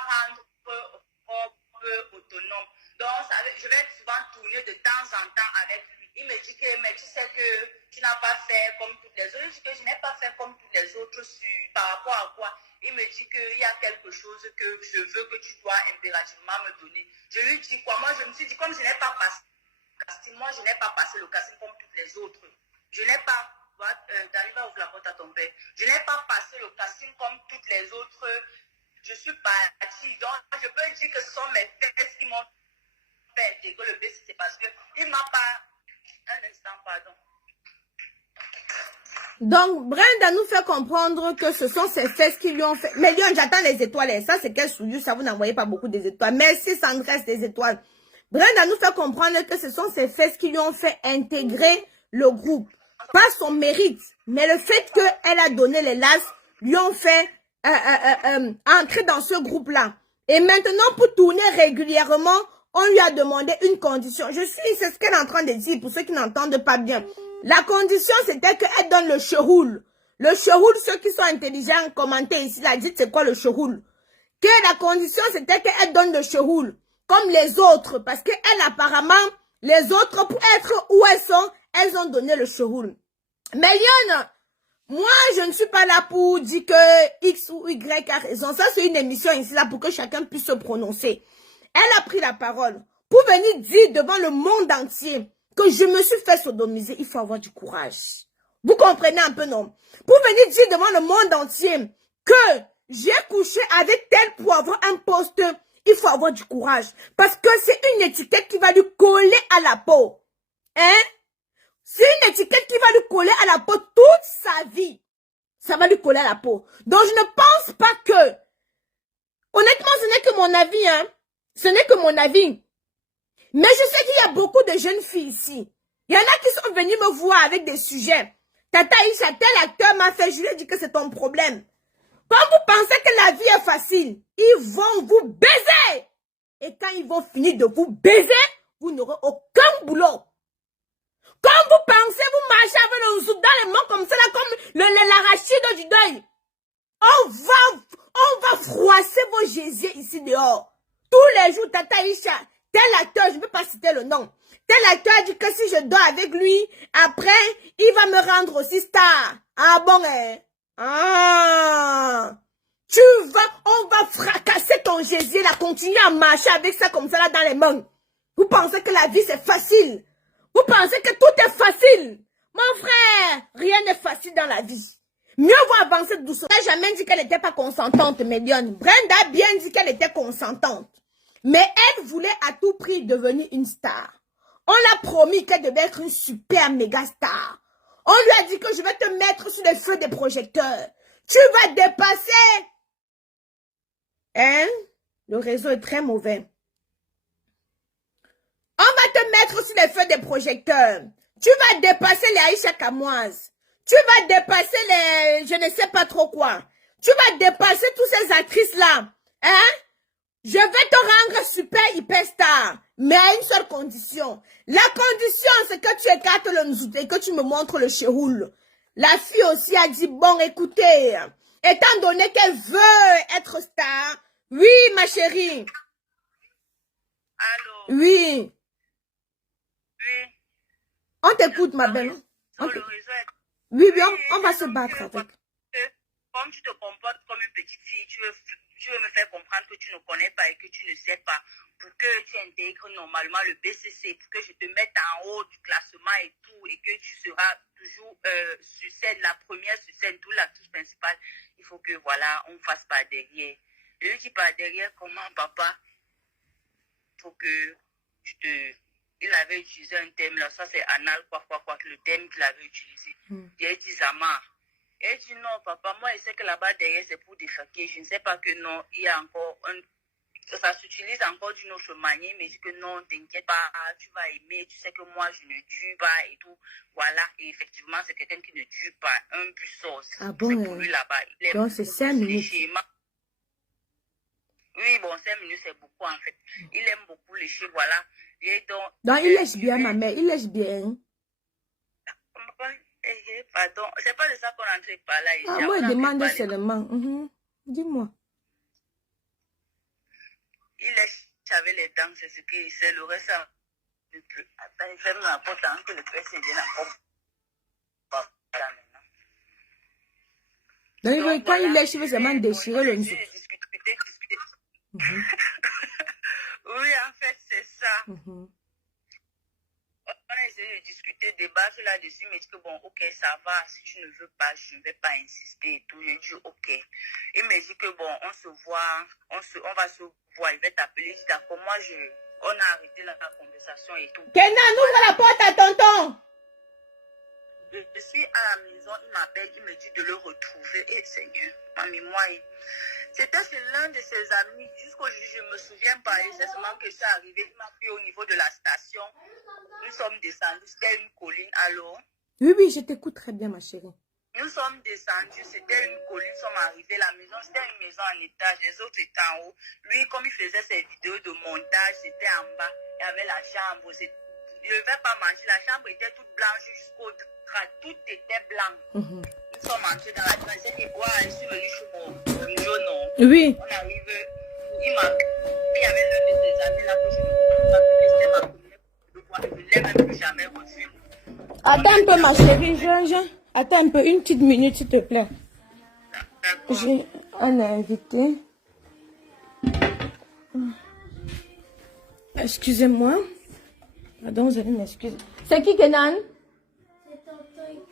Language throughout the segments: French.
rendre propre, autonome. Donc, je vais souvent tourner de temps en temps avec lui. Il me dit que, mais tu sais que tu n'as pas fait comme toutes les autres. Je dis que je n'ai pas fait comme toutes les autres par rapport à quoi. Il me dit qu'il y a quelque chose que je veux que tu dois impérativement me donner. Je lui dis quoi? Moi, je me suis dit, comme je n'ai pas passé le casting, moi, je n'ai pas passé le casting comme toutes les autres. Je n'ai pas, d'arriver à ouvrir la porte à ton père. Je n'ai pas passé le casting comme toutes les autres. Je suis partie. Donc, je peux dire que ce sont mes fesses qui m'ont fait intégrer le BCC parce qu'il ne m'a pas... Un instant, pardon. Donc, Brenda nous fait comprendre que ce sont ses fesses qui lui ont fait... Mais Lyon, j'attends les étoiles. Ça, c'est quel souillure, ça vous n'envoyez pas beaucoup des étoiles. Merci, Sandresse, des étoiles. Brenda nous fait comprendre que ce sont ses fesses qui lui ont fait intégrer le groupe. Pas son mérite, mais le fait qu'elle a donné les lasses lui ont fait entrer dans ce groupe-là. Et maintenant, pour tourner régulièrement, on lui a demandé une condition. C'est ce qu'elle est en train de dire pour ceux qui n'entendent pas bien. La condition, c'était qu'elle donne le cheroul. Le cheroul, ceux qui sont intelligents, commentez ici, là, dites c'est quoi le cheroul. Que la condition, c'était qu'elle donne le cheroul, comme les autres. Parce qu'elle, apparemment, les autres, pour être où elles ont donné le cheroul. Mais Lyon, moi, je ne suis pas là pour dire que X ou Y a raison. Ça, c'est une émission ici, là, pour que chacun puisse se prononcer. Elle a pris la parole pour venir dire devant le monde entier que je me suis fait sodomiser. Il faut avoir du courage. Vous comprenez un peu, non? Pour venir dire devant le monde entier que j'ai couché avec tel pour avoir un poste, il faut avoir du courage. Parce que c'est une étiquette qui va lui coller à la peau. Hein? C'est une étiquette qui va lui coller à la peau toute sa vie. Ça va lui coller à la peau. Donc, je ne pense pas que... Honnêtement, ce n'est que mon avis, hein. Ce n'est que mon avis. Mais je sais qu'il y a beaucoup de jeunes filles ici. Il y en a qui sont venus me voir avec des sujets. Tata Isha, tel acteur m'a fait, je lui ai dit que c'est ton problème. Quand vous pensez que la vie est facile, ils vont vous baiser. Et quand ils vont finir de vous baiser, vous n'aurez aucun boulot. Quand vous pensez, vous marchez avec le zouk dans les mains comme ça, là, comme l'arachide du deuil. On va froisser vos gésiers ici dehors. Tous les jours, Tata Isha, tel acteur, je ne peux pas citer le nom. Tel acteur a dit que si je dors avec lui, après, il va me rendre aussi star. Ah bon, hein? Ah! On va fracasser ton gésier, là, continuer à marcher avec ça comme ça, là, dans les mains. Vous pensez que la vie, c'est facile? Vous pensez que tout est facile? Mon frère, rien n'est facile dans la vie. Mieux vaut avancer doucement. Elle n'a jamais dit qu'elle n'était pas consentante, Mélione. Brenda a bien dit qu'elle était consentante. Mais elle voulait à tout prix devenir une star. On l'a promis qu'elle devait être une super méga star. On lui a dit que je vais te mettre sur les feux des projecteurs. Tu vas dépasser. Hein? Le réseau est très mauvais. On va te mettre sur les feux des projecteurs. Tu vas dépasser les Aïcha Kamoise. Tu vas dépasser les... je ne sais pas trop quoi. Tu vas dépasser toutes ces actrices-là. Hein? Je vais te rendre super hyper star. Mais à une seule condition. La condition, c'est que tu écartes le nzout et que tu me montres le chéroul. La fille aussi a dit, bon, écoutez, étant donné qu'elle veut être star, oui, ma chérie. Allô? Oui. Oui. On t'écoute, ma belle. Oui, bien, on va se battre avec. Comme tu te comportes comme une petite fille, tu veux me faire comprendre que tu ne connais pas et que tu ne sais pas, pour que tu intègres normalement le BCC, pour que je te mette en haut du classement et tout, et que tu seras toujours sur scène, la première sur scène, tout l'actrice principale, il faut que, voilà, on ne fasse pas derrière. Je lui dis pas derrière, comment, papa? Il faut que tu te... Il avait utilisé un thème là, ça c'est anal, quoi, le thème qu'il avait utilisé. J'ai dit, Zama. Et dit non, papa, moi je sais que là-bas derrière c'est pour défaquer. Je ne sais pas que non, il y a encore un. Ça s'utilise encore d'une autre manière, mais je dis que non, t'inquiète pas, tu vas aimer, tu sais que moi je ne tue pas et tout. Voilà, et effectivement, c'est quelqu'un qui ne tue pas. Un puissance. Ah bon? C'est pour lui là-bas. Donc c'est 5 minutes. Oui, bon, 5 minutes c'est beaucoup en fait. Il aime beaucoup lécher, voilà. Et donc il lèche bien, ma mère, il lèche bien. Pardon, c'est pas de ça qu'on est en train de parler. Ah, moi, je demande seulement. Dis-moi. Il lèche avec les dents, c'est ce qu'il sait. Le reste, ça ne plus. Attends, il ferme la porte avant que le père se vienne encore. Donc, quand il lèche, il veut seulement déchirer le nez. Oui, en fait, c'est ça. On a essayé de discuter, débattre là-dessus, mais il dit que bon, ok, ça va, si tu ne veux pas, je ne vais pas insister et tout. J'ai dit ok. Il me dit que bon, on se voit, on va se voir, il va t'appeler. Je dis d'accord, on a arrêté la conversation et tout. Kenan, ouvre la porte à tonton. Je suis à la maison, il m'appelle, il me dit de le retrouver. Et Seigneur, ma mémoire, c'était l'un de ses amis. Jusqu'aujourd'hui, je ne me souviens pas. Et c'est seulement que c'est arrivé. Il m'a pris au niveau de la station. Nous sommes descendus. C'était une colline. Allô? Oui, oui, je t'écoute très bien, ma chérie. Nous sommes descendus. C'était une colline. Nous sommes arrivés. La maison, c'était une maison en étage. Les autres étaient en haut. Lui, comme il faisait ses vidéos de montage, c'était en bas. Il y avait la chambre. Il ne devait pas manger. La chambre était toute blanche jusqu'au drap. Tout était blanc. Nous sommes entrés dans la chambre. Il s'est dit, ouais, je suis venu chez mon jaune. Oui. On arrive. Il y avait l'un de ses amis là que je ne sais pas que c'était ma première. Je ne l'ai même plus jamais revu. Attends un peu, ma chérie. Attends un peu, une petite minute, s'il te plaît. J'ai un invité. Excusez-moi. Pardon, vous allez m'excuser. C'est qui, Kenan? C'est tonton.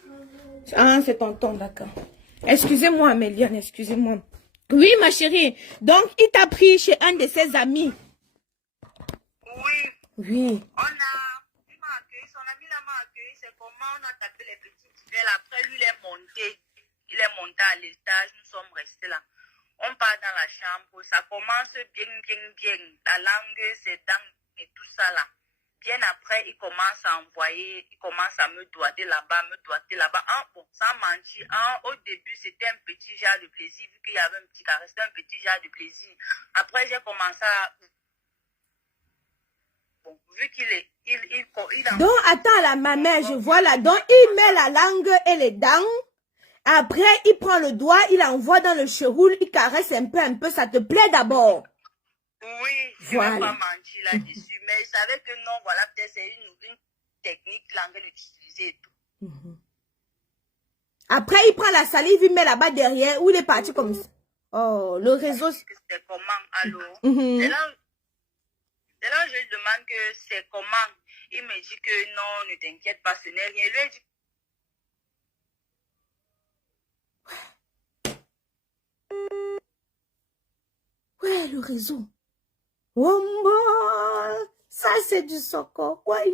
Ah, c'est tonton, d'accord. Excusez-moi, Améliane, excusez-moi. Oui, ma chérie. Donc, il t'a pris chez un de ses amis. Oui. Oui. Il m'a accueilli, son ami là m'a accueilli. C'est comment on a tapé les petites ailes. Après, lui, il est monté. Il est monté à l'étage. Nous sommes restés là. On part dans la chambre. Ça commence bien. La langue, ses dents et tout ça là. Bien après, il commence à envoyer, il commence à me doigter là-bas. Bon, sans mentir, au début, c'était un petit genre de plaisir, vu qu'il y avait un petit carré, c'était un petit genre de plaisir. Après, j'ai commencé à... Bon, vu qu'il est... Donc, attends, là, ma mère, je vois là. Donc, il met la langue et les dents. Après, il prend le doigt, il envoie dans le cheroul, il caresse un peu. Ça te plaît d'abord? Oui, je ne vais pas mentir là-dessus, mais je savais que non, voilà, peut-être c'est une technique langue d'utiliser et tout. Après, il prend la salive, il met là-bas derrière, où il est parti comme ça. Oh, le réseau... C'est comment, allô? C'est là où je lui demande que c'est comment. Il me dit que non, ne t'inquiète pas, ce n'est rien. Il lui a dit... Ouais, le réseau. Wombo, ça c'est du soko. Ouais,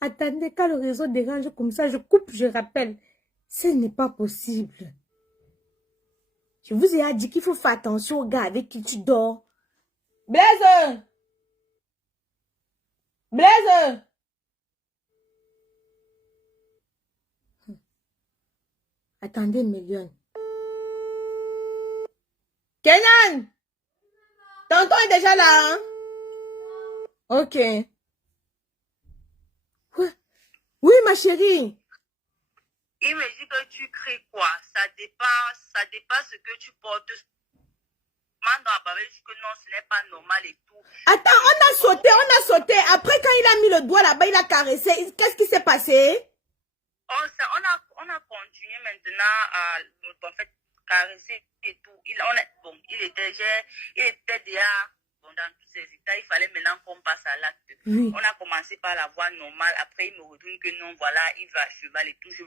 attendez, quand le réseau dérange comme ça, je coupe, je rappelle. Ce n'est pas possible. Je vous ai dit qu'il faut faire attention aux gars avec qui tu dors. Blaise! Blaise! Attendez, Méliane. Kenan! Tonton est déjà là, hein? Ok. Oui, ma chérie. Il me dit que tu cries quoi? Ça dépasse ce que tu portes. Que non, ce n'est pas normal et tout. Attends, on a sauté. Après, quand il a mis le doigt là-bas, il a caressé. Qu'est-ce qui s'est passé? On a continué maintenant à en fait, caresser et tout. Il était déjà dans tous ses états. Il fallait maintenant qu'on passe à l'acte. Oui. On a commencé par la voie normale. Après, il me retourne que non, voilà, il va à cheval et tout. Je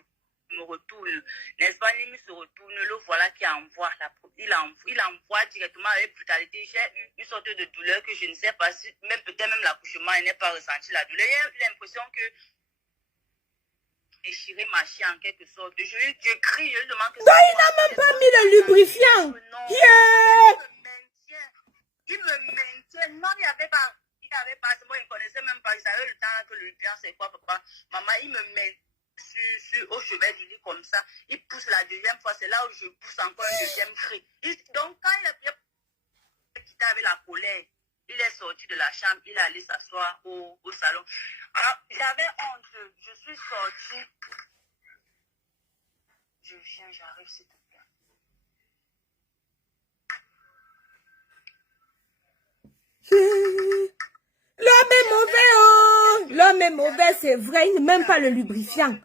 me retourne, n'est-ce pas? Il se retourne, le voilà qui envoie. Il envoie directement avec brutalité. J'ai eu une sorte de douleur que je ne sais pas si, même peut-être même l'accouchement, il n'a pas ressenti la douleur. J'ai l'impression que déchirer ma chienne en quelque sorte. Je crie, je demande que... Donc, il n'a même pas mis le lubrifiant. Il me maintient. Non, il n'avait pas, c'est moi, il ne connaissait même pas. Il savait le temps que le lubrifiant, c'est quoi, papa? Maman, il me met au chevet du lit comme ça. Il pousse la deuxième fois, c'est là où je pousse encore un deuxième cri. Donc, quand il a quitté avec la colère, il est sorti de la chambre, il est allé s'asseoir au salon. Alors, j'avais honte, je suis sortie. Je viens, j'arrive, s'il te plaît. est mauvais, c'est vrai, il n'est même pas le lubrifiant.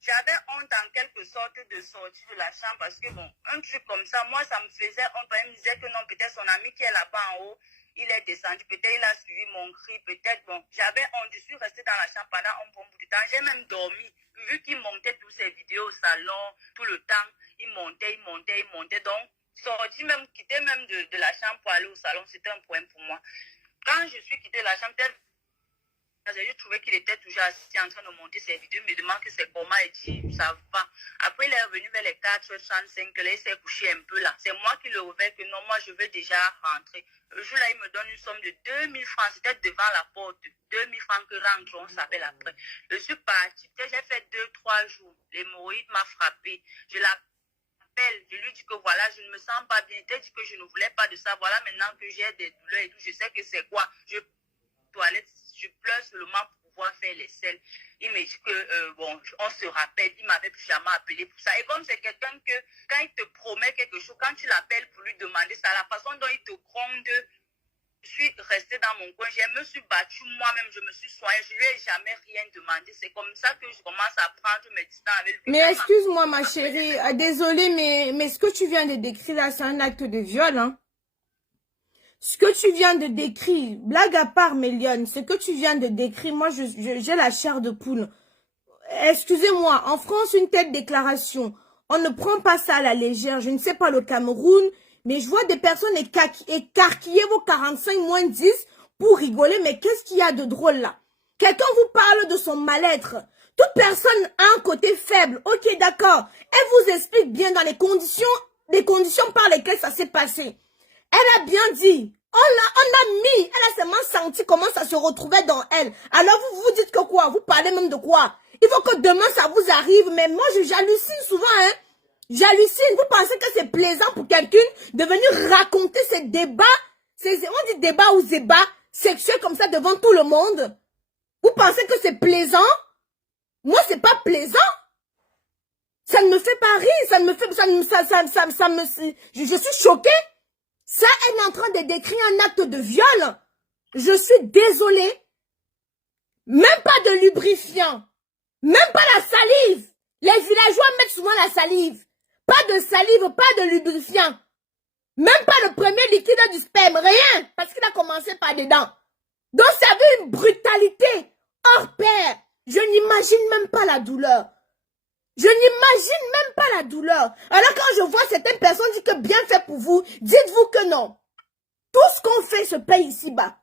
J'avais honte en quelque sorte de sortir de la chambre parce que bon, un truc comme ça, moi ça me faisait honte. Il me disait que non, peut-être son ami qui est là-bas en haut, il est descendu, peut-être il a suivi mon cri, peut-être bon. J'avais honte, je suis restée dans la chambre pendant un bon bout de temps. J'ai même dormi, vu qu'il montait toutes ces vidéos au salon, tout le temps, il montait. Donc, sortir même, quitter même de la chambre pour aller au salon, c'était un problème pour moi. Quand je suis quittée de la chambre, j'ai trouvé qu'il était toujours assis en train de monter ses vidéos. Il me demande que c'est comment. Il dit ça va. Après, il est revenu vers les 4h35. Là, il s'est couché un peu là. C'est moi qui le réveille que non, moi, je veux déjà rentrer. Le jour-là, il me donne une somme de 2000 francs. C'était devant la porte. 2000 francs que rentre, on s'appelle après. Je suis partie. J'ai fait 2-3 jours. L'hémorroïde m'a frappé. Je l'appelle. Je lui dis que voilà, je ne me sens pas bien. Il dit que je ne voulais pas de ça. Voilà, maintenant que j'ai des douleurs et tout, je sais que c'est quoi. Toilette, je pleure seulement pour pouvoir faire les selles. Il me dit que, bon, on se rappelle, il m'avait plus jamais appelé pour ça. Et comme c'est quelqu'un que, quand il te promet quelque chose, quand tu l'appelles pour lui demander ça, la façon dont il te gronde, je suis restée dans mon coin, je me suis battue moi-même, je me suis soignée, je lui ai jamais rien demandé. C'est comme ça que je commence à prendre mes distances avec lui. Mais excuse-moi, ma chérie, désolée, mais ce que tu viens de décrire là, c'est un acte de viol, hein. Ce que tu viens de décrire, blague à part, Mélione, ce que tu viens de décrire, moi, j'ai la chair de poule. Excusez-moi, en France, une telle déclaration, on ne prend pas ça à la légère. Je ne sais pas le Cameroun, mais je vois des personnes écarquiller vos 45-10 pour rigoler. Mais qu'est-ce qu'il y a de drôle là? Quelqu'un vous parle de son mal-être. Toute personne a un côté faible. Ok, d'accord. Elle vous explique bien dans les conditions par lesquelles ça s'est passé. Elle a bien dit, on a mis, elle a seulement senti comment ça se retrouvait dans elle. Alors vous vous dites que quoi? Vous parlez même de quoi? Il faut que demain ça vous arrive, mais moi j'hallucine souvent, hein. J'hallucine, vous pensez que c'est plaisant pour quelqu'un de venir raconter ces débats, on dit débat ou débat sexuel comme ça devant tout le monde? Vous pensez que c'est plaisant? Moi c'est pas plaisant. Ça ne me fait pas rire, je suis choquée. Ça, elle est en train de décrire un acte de viol. Je suis désolée. Même pas de lubrifiant. Même pas la salive. Les villageois mettent souvent la salive. Pas de salive, pas de lubrifiant. Même pas le premier liquide du sperme. Rien. Parce qu'il a commencé par dedans. Donc, ça veut une brutalité hors pair. Je n'imagine même pas la douleur. Je n'imagine même pas la douleur. Alors quand je vois certaines personnes dire que bien fait pour vous, dites-vous que non. Tout ce qu'on fait se paye ici-bas.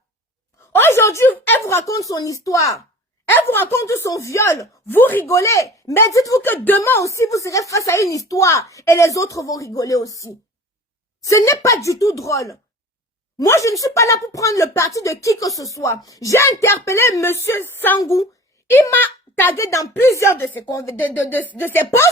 Aujourd'hui, elle vous raconte son histoire. Elle vous raconte son viol. Vous rigolez. Mais dites-vous que demain aussi, vous serez face à une histoire. Et les autres vont rigoler aussi. Ce n'est pas du tout drôle. Moi, je ne suis pas là pour prendre le parti de qui que ce soit. J'ai interpellé Monsieur Sangou. Il m'a tagué dans plusieurs de ses posts.